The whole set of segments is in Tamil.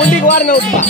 உண்டிக்கு வாருங்க விட்டுப்பா.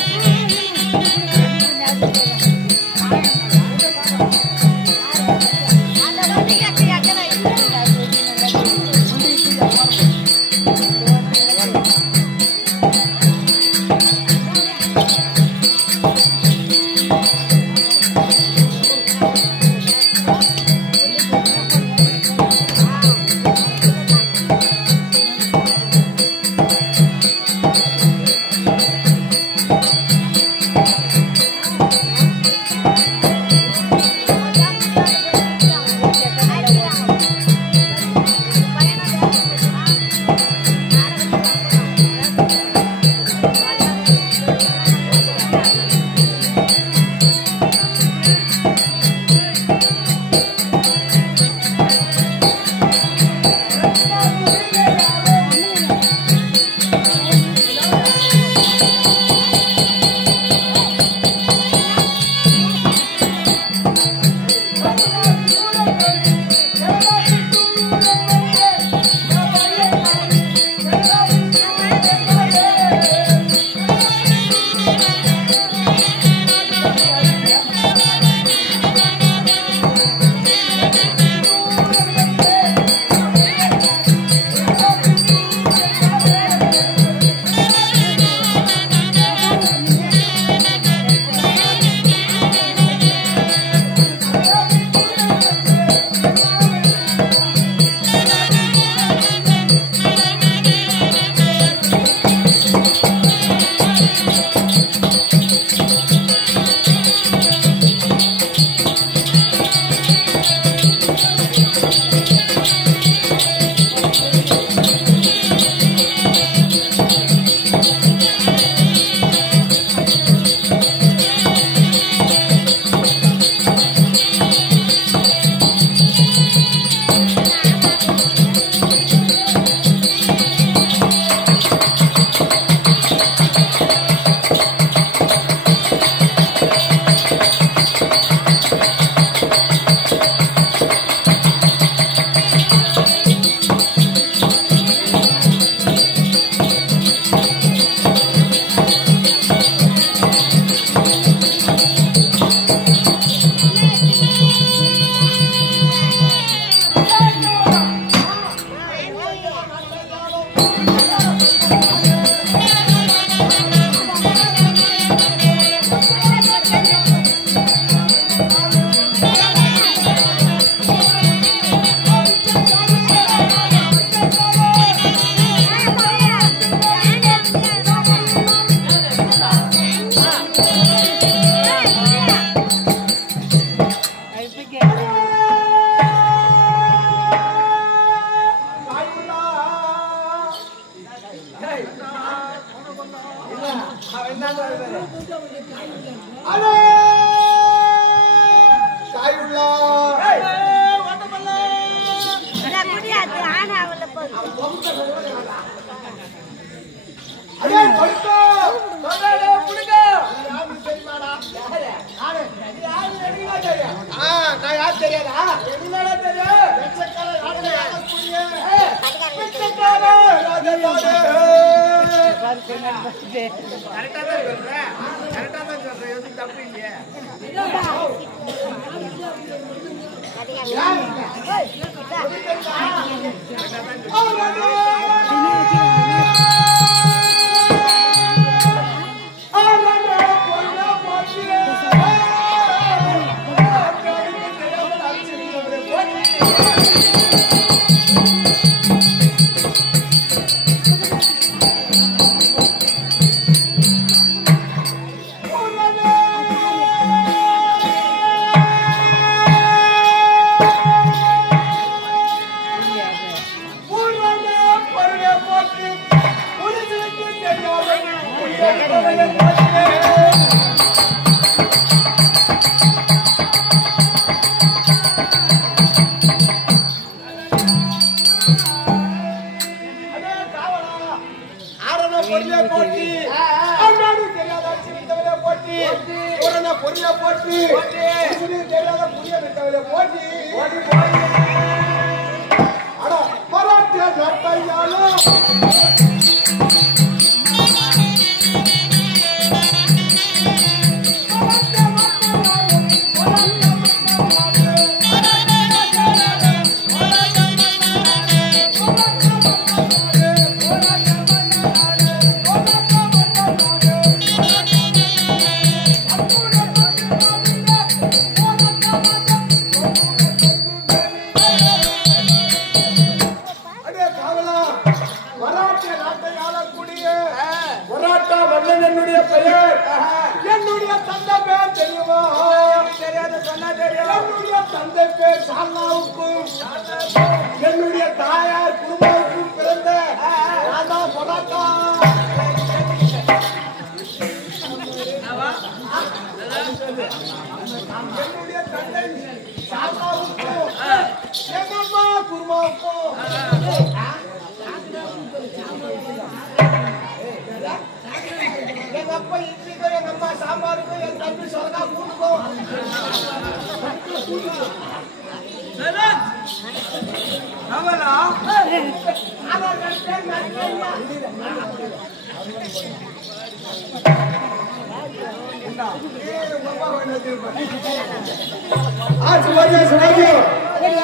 மராட்டி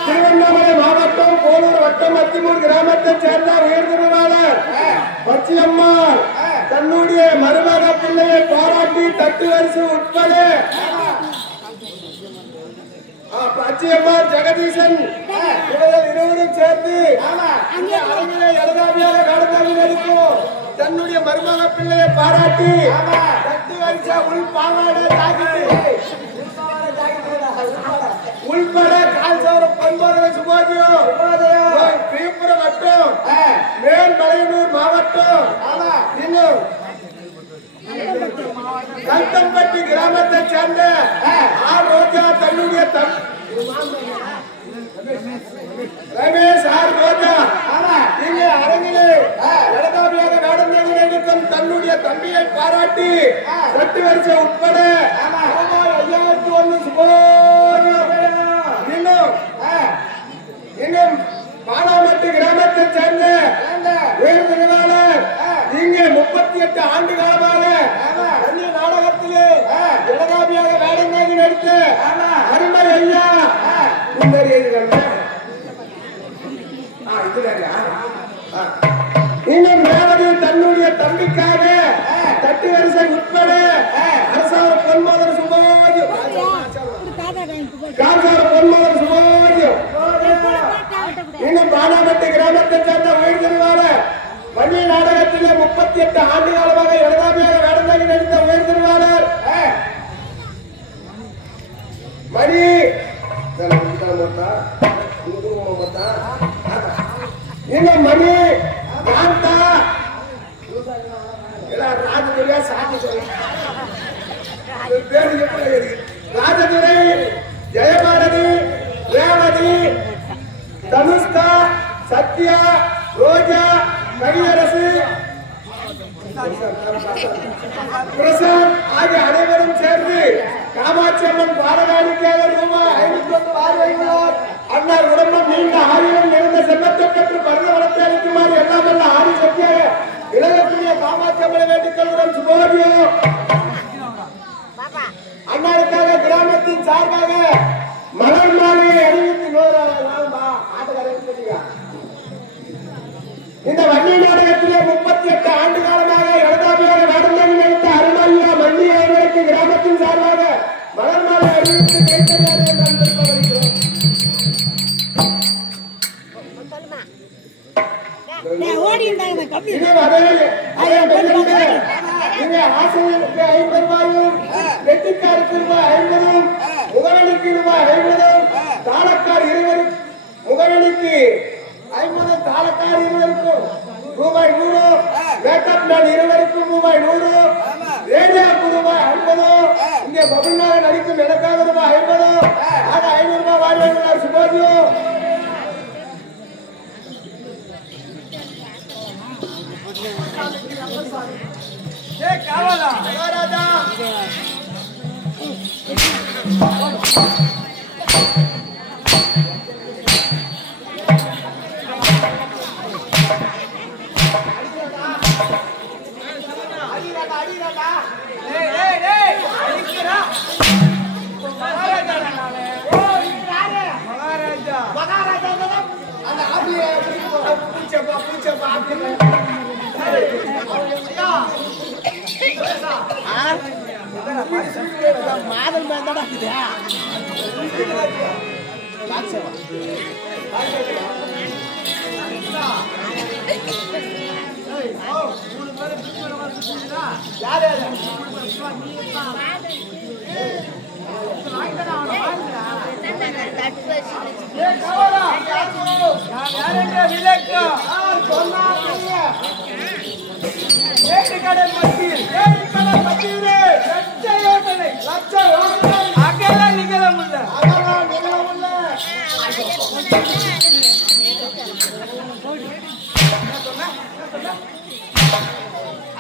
திருவண்ணாமலை மாவட்டம் போலூர் வட்டம் அத்திமூர் கிராமத்தைச் சேர்ந்த உயர்திருவாளர் பச்சையம்மாள் தன்னுடைய மருமக பிள்ளையை பாராட்டி தட்டு வரிசை உட்பட பச்சையம்மாள் ஜெகதீசன் இருவரும் சேர்ந்து எழுதாவியாக நடந்தாலும் நடிக்கும் தன்னுடைய மருமக பிள்ளையை பாராட்டி தட்டு வரிசை உள் பாவாடை உள்பட கால் சவர பண்பாடு சுபாஜியம் விழுப்புரம் வட்டம் மேல்மலையனூர் மாவட்டம் இன்னும் கல்தம்பட்டி கிராமத்தை சேர்ந்த ஆர் ரோஜா தன்னுடைய ரமேஷ் ஆர் ரோஜா இங்கே அரங்கிலே இடதாவியாக வேடந்தேவி நடிக்கும் தன்னுடைய தம்பியை பாராட்டி தட்டு வரிசை உட்பட 5001 சுபாஜியம் இன்னும் பாலாமட்டு கிராமத்தை சேர்ந்த உயர்திருவாளர் இங்கே 38 ஆண்டு காலமாக அந்நிய நாடகத்திலே இடதாபியாக வேடந்தாங்கி நடித்த அருமை ஐயா இன்னும் ரேவதி தன்னுடைய தம்பிக்காக தட்டு வரிசை உட்பட அரசாங்க பொன்மாதர் சுபாஜியம் பொன்மாதர் சுபாஜியம் இன்னும் பாலாமட்டு கிராமத்தை சேர்ந்த உயர்திருவாளர் வன்னி நாடகத்திலே 38 ஆண்டு காலமாக எழுதாமையாக வேடந்தாங்கி நடித்த உயர்திருவாளர் மணி இன்னும் மணி காந்தா ராஜதுரை ராஜதுரை ஜெயபாரதி ரேவதி தனுஷ்கா சத்யா ரோஜா கவியரசு பிரசாந்த் ஆகிய அனைவரும் சேர்ந்து காமாட்சி அம்மன் பாடகாணிக்காக ரூபாய் 501 பார்வையினார் அன்னார் உடம்பும் நீண்ட ஆயுளும் நிறைந்த செல்வத்தை பெற்று பருவ வளத்தை அளிக்குமாறு எல்லாம் வல்ல ஆடி சக்தியாக இளகக்கூடிய காமாட்சி அம்மனை வேண்டிக் கொள்கிறோம் சுபோதியம். அன்னாருக்காக கிராமத்தின் சார்பாக மலர் மாலையை அறிவித்து இந்த வன்னி நாடகத்திலே 38 ஆண்டு காலமாக எழுதாமையாக வேடந்தாங்கி நடித்த அருமையா மல்லி அவர்களுக்கு கிராமத்தின் சார்பாக மலர் மாலை அறிவித்து ஆசிரியருக்கு 50 ரூபாயும் வெட்டிக்காருக்கு ரூபாய் 50 முகவலிக்கு ரூபாய் 50 தாளக்கார் இருவரும் முகவலிக்கு 50 தாளக்கார் இருவருக்கும் ரூபாய் 100 மேக்கப் மேன் இருவருக்கும் ரூபாய் 100 ரேடியாவுக்கு ரூபாய் 50 இங்கே பபுல்நாத நடிக்கும் எனக்காக ரூபாய் 50 ஆக 500 ரூபாய் வாழ்வாங்க சுபோதியம். அடிராடா அடிராடா டேய் டேய் டேய் அடிக்கிறா மகாராஜா நானே ஓ நீ யாரு மகாராஜா மகாராஜா அந்த ஆபியே பூச்சப்பா மாதல் மேந்தடா இருக்குதா யாரு கடல் மத்தியில் லட்ச யோசனை அகல நிகழமுள்ள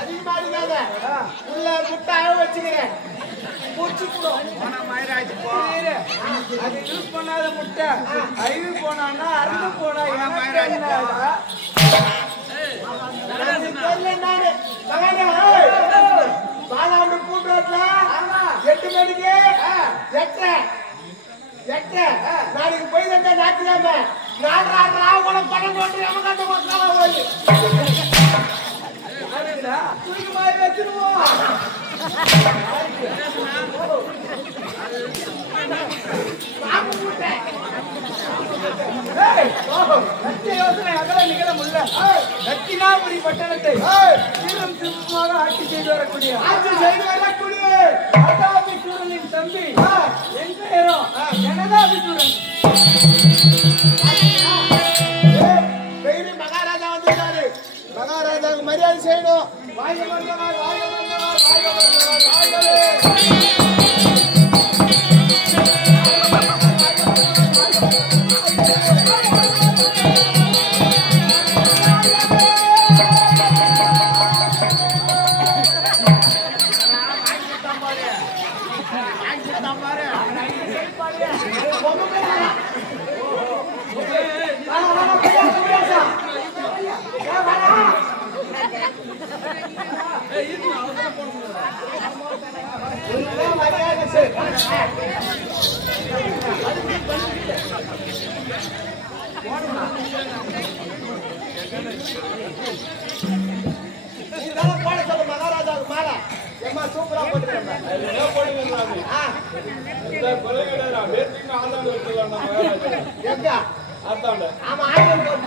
அதிகமா அடிக்காத உள்ள முட்டாக வச்சுக்கிறேன் அது யூஸ் பண்ணாத முட்டை அழிவு போனான்னா அறுந்து போனா பாலாண்டு கூட்டுறதுல 8 மணிக்கு எட்டு நாளைக்கு போய் வந்தா ஞாயிற்றுக்கிழமை 4 கூட 12 எமகாட்ட மக்களா போய் தூக்கி மாதிரி வச்சிருவோம் யோசனை அகல நிகழ முடியல தட்சிணாபுரி பட்டணத்தை சீரம் சிவமாக ஆட்சி செய்து வரக்கூடிய அட்டாபிசூரனின் தம்பி என் பெயரும் ஜனதாபிசூரன் மகாராஜா வந்துட்டாரு மகாராஜாவுக்கு மரியாதை செய்யணும் வாங்க வந்தவர் மகாராஜாவுக்கு மாலை எம்மா சூப்பரா போட்டுக்கிறேன் ஆமா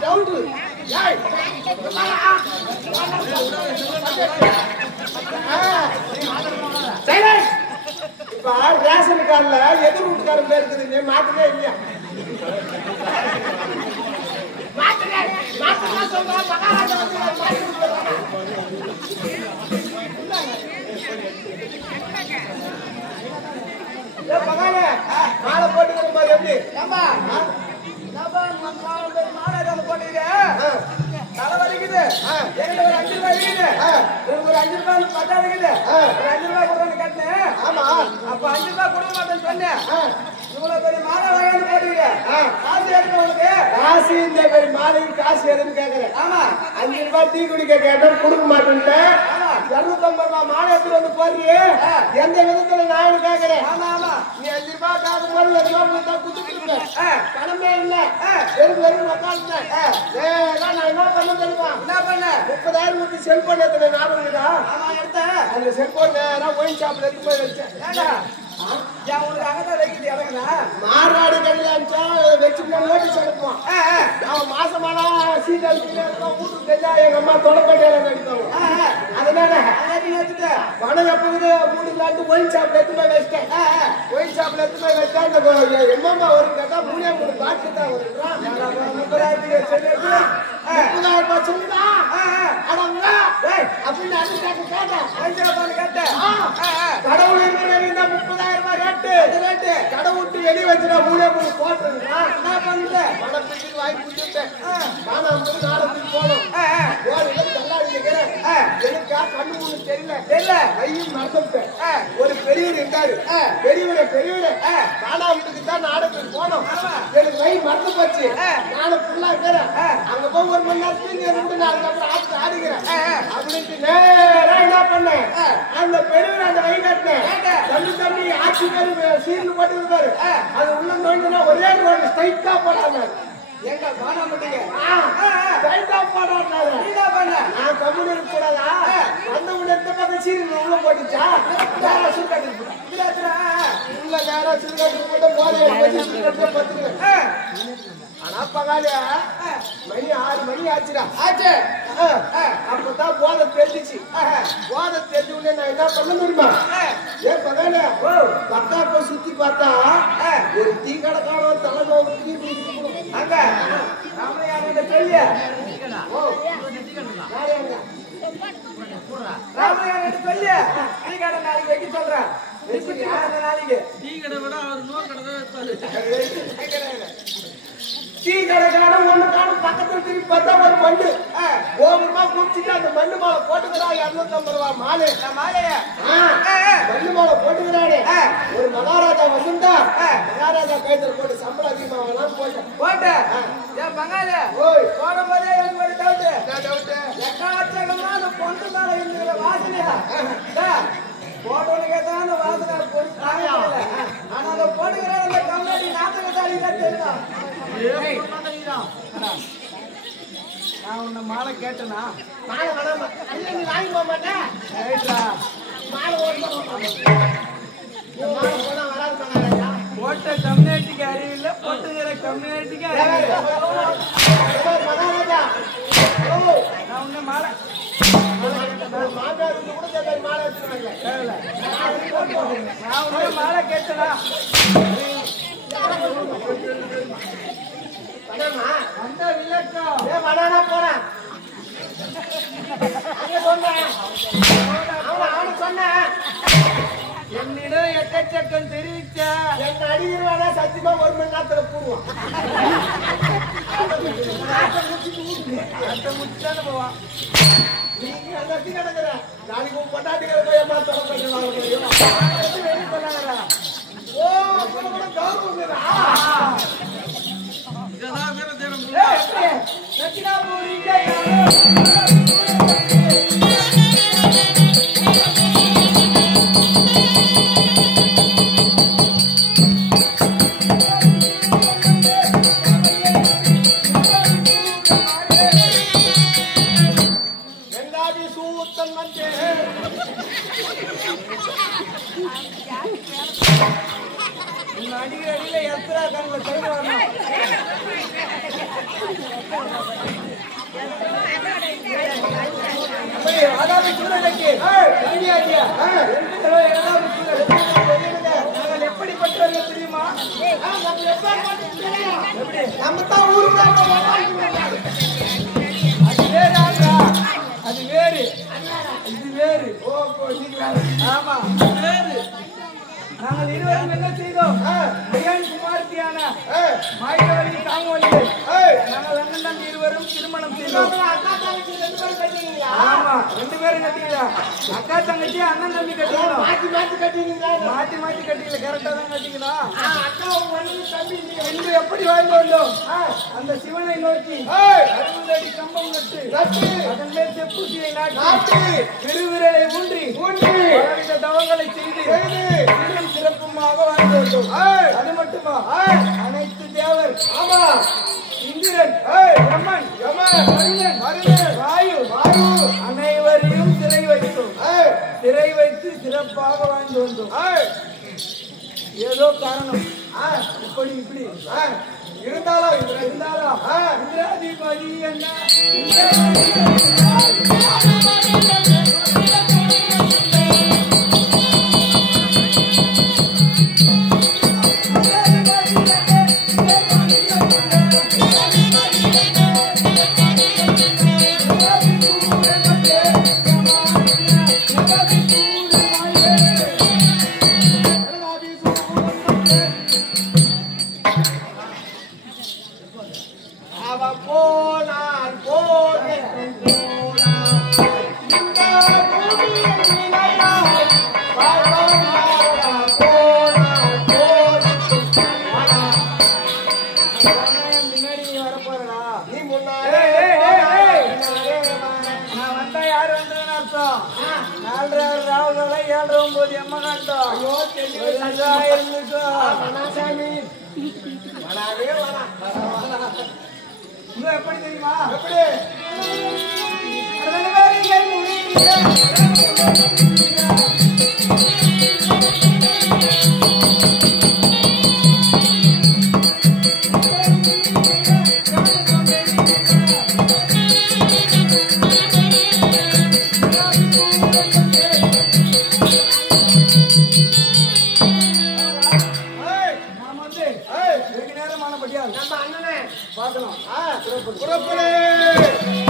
டவுட் இப்ப ரேஷன் கார்டுல எதிர் வீட்டுக்காரன் பேர் இருக்குது மாத்தவே இல்லையா மாலை போட்டுக்கிற மாதிரி எப்படி மாநாடு போட்டீங்க தலை வலிக்குது எனக்கு ஒரு 5 ரூபாய் இருக்குது எனக்கு ஒரு 5 ரூபாய் பட்டா இருக்குது ஒரு 5 ரூபாய் கொடுன்னு கேட்டேன் ஆமா அப்ப 5 ரூபாய் கொடுக்க மாட்டேன்னு சொன்னேன் இவ்வளவு பெரிய மாலை வாங்கன்னு போட்டீங்க காசு எடுக்க உனக்கு காசு இந்த பெரிய மாலைக்கு காசு எதுன்னு கேக்குறேன் ஆமா 5 ரூபாய் டீ குடிக்க கேட்டேன் கொடுக்க மாட்டேன்ட்டேன் 250 ரூபாய் மாலை எடுத்து வந்து போறியே எந்த விதத்துல நான் கேக்குறேன் ஆமா ஆமா நீ 5 ரூபாய் காசு போது 2 ரூபாய் கொடுத்தா குடுத்துட்டு பணமே இல்ல வெறும் உட்காந்துட்டேன் நான் என்ன பண்ண தெரியுமா என்ன பண்ண 30,000 கொடுத்து செல்போன் எடுத்தேன் ஞாபகம் இருக்குதா ஆமா எடுத்தேன் அந்த செல்போன் நேரா ஒயின் ஷாப்ல எடுத்து போய் வச்சேன் ஏண்டா யா உனக்கு அங்கதான் வைக்குது இறங்குனா மாறாடு கடையில் அனுப்பிச்சா வச்சுட்டு நோட்டீஸ் அனுப்புவான் அவன் மாசமானா சீட் அனுப்பிட்டு வீட்டுக்கு தெரிஞ்சா எங்க அம்மா தொலைப்பட்டியால நடிப்பாங்க அதனால பணம் எப்போது வீட்டுக்கு ஒயின் ஷாப்ல எடுத்து போய் வச்சிட்டேன் ஒயின் ஷாப்ல எடுத்து போய் வச்சா இந்த எம்மம்மா வரும் கேட்டா 3 பாட்டு தான் வருகிறான் 30,000 ரூபாய் சொல்லுதா அப்படின்னு கடவுள் இருந்தா 30,000 ரூபாய் ரேட்டு கடவுட்டு வெளியே வச்சுட்டா 3 போட்டுருந்தா என்ன பண்ணல பணம் பிடிச்சி வாங்கி குடிச்சுட்டேன் நானும் நாளத்துக்கு போனோம் எனக்கா கண்ணு ஒண்ணு தெரியல கையும் மறந்துட்டேன் ஒரு பெரியவர் இருந்தாரு பெரியவரை காணாமட்டுக்கு தான் நாடகத்துக்கு போனோம் எனக்கு கை மறந்து போச்சு நானும் ஃபுல்லா இருக்கிறேன் அங்க போய் 1 மணி நேரத்துக்கு 2 நாளுக்கு அப்புறம் ஆடிக்கிறேன் அப்படின்னு அந்த பெருவில் அந்த வழி காட்டினேன் தம்பி ஆட்சி பேரு சீர்னு போட்டு இருக்காரு அது உள்ள நோய்னா ஒரே ரோடு ஸ்ட்ரைட்டா போட்டாங்க எங்க காண மாட்டீங்க ஸ்ட்ரைட்டா போட்டாங்க நீடா பண்ண நான் கம்முனு இருக்க கூடாதா அந்த உள்ள இந்த பக்கம் சீர்னு உள்ள போட்டுச்சா வேற சுருக்காட்டி இதுல உள்ள வேற சுருக்காட்டி போட்டு போறேன் பத்துக்கு ஆனா பகாலியா மணி 6 மணி ஆச்சுடா ஆச்சு அப்பதான் போதை தெரிஞ்சிச்சு போதை தெரிஞ்ச உடனே நான் என்ன பண்ண முடியுமா ஏன் பகாலியா பக்காப்ப சுத்தி பார்த்தா ஒரு டீ கடைக்கான தலைநோக்கு அங்க ராமலையாரோட சொல்லிய ராமலையாரோட சொல்லிய டீ கடை நாளைக்கு வைக்க சொல்றேன் நாளைக்கு டீ கடை விட அவர் நோர் கடை தான் வைப்பாரு. டீ கடைக்கான ஒண்ணு காணும் பக்கத்துல திரும்பி பார்த்தா ஒரு மண்ணு ஓவரமா குடிச்சிட்டு அந்த மண்ணு மாலை போட்டுக்கிறா 250 ரூபாய் மாலை மாலையா மண்ணு மாலை போட்டுக்கிறானே ஒரு மகாராஜா வந்திருந்தா மகாராஜா கைத்துல போட்டு சம்பளம் அதிகமா வாங்கலாம் போட்ட ஏன் பங்காளி போடும்போதே எனக்கு ஒரு டவுட் எக்காச்சகமா அந்த பொண்ணு மேல இருக்கிற வாசனையா போட்டோனுக்கே தான் அந்த வாசனை ஆனா அந்த போட்டுக்கிற அந்த கம்யூனிட்டி நாத்தகத்தாரி தான் தெரியும் நான் உன்னை மாலை கேட்டேனா மாலை வேணாமா நீ வாங்கி போக மாட்டேன் மாலை போனா வராது மகாராஜா போட்ட கம்யூனிட்டிக்கு அறிவில்லை போட்டுக்கிற கம்யூனிட்டிக்கு அறிவில்லை மகாராஜா நான் உன்னை மாலை மாட்டாருக்கு கூட சேர்த்து மாலை வச்சுருவாங்க நான் உன்னை மாலை கேட்டேனா அந்த விளக்கம் ஏன் வடானா போறேன் அவனு சொன்னேன் என்னிடம் எக்கச்சக்கம் தெரிவிச்ச என் அடிக்கிறவானா சத்தியமா 1 மணி நேரத்துல போடுவான் முடிச்சுதானே போவான் நீங்க அந்த அடி கிடக்குற நாளைக்கு பொட்டாட்டிகளை போய் அம்மா தொடர்பு வெளியே சொன்னாங்கடா ஓ அப்புறம் கூட கௌரவம் இதெல்லாம் வேற தேரம் வெங்காதி சூத்தன் வந்து அடிக்கிற அடியில எத்தனை கண்ணில் கைது வரணும் அதாவது சூழலுக்கு நாங்கள் எப்படிப்பட்டவர்கள் தெரியுமா நம்ம தான் ஊருக்கு அது வேறு ஆண்டா அது வேறு இது வேறு ஆமா வேறு நாங்கள் இருவரும் என்ன செய்தோம் குமார்த்தியான மாயவழி தாங்கவழியை நாங்கள் அண்ணன் தம்பி இருவரும் திருமணம் செய்தோம் ஆமா 2 பேரும் கட்டிக்கலாம் அக்கா தங்கச்சி அண்ணன் தம்பி கட்டிக்கணும் மாத்தி மாத்தி கட்டினீங்களா மாத்தி மாத்தி கட்டிக்கல கரெக்டா தான் கட்டிக்கணும் அக்கா உங்க தம்பி இன்று எப்படி வாழ்ந்து வந்தோம் அந்த சிவனை நோக்கி 60 அடி கம்பம் நட்டு அதன் மேல் செப்பூசியை நாட்டி திருவிரலை ஊன்றி பலவித தவங்களை செய்து இன்னும் சிறப்புமாக வாழ்ந்து வந்தோம் அது மட்டுமா அனைத்து தேவர் ஆமா இந்திரன் பிரம்மன் வருணன் வாயு அனைவரையும் சிறை வைத்தோம் சிறை வைத்து சிறப்பாக வாழ்ந்து வந்தோம் ஏதோ காரணம் இப்படி இருந்தாலும் இந்திராதிபதி என்ன நான் வந்தா யாரு வந்தா அர்த்தம் 4 ராவுகளை 7 9 எம்ம கட்டம் ஐயோ தெரியும் மனாசாமி வராதே வரா இன்னும் எப்படி தெரியுமா எப்படி நம்ம அண்ணனே பார்க்கணும் புறப்படு புறப்படு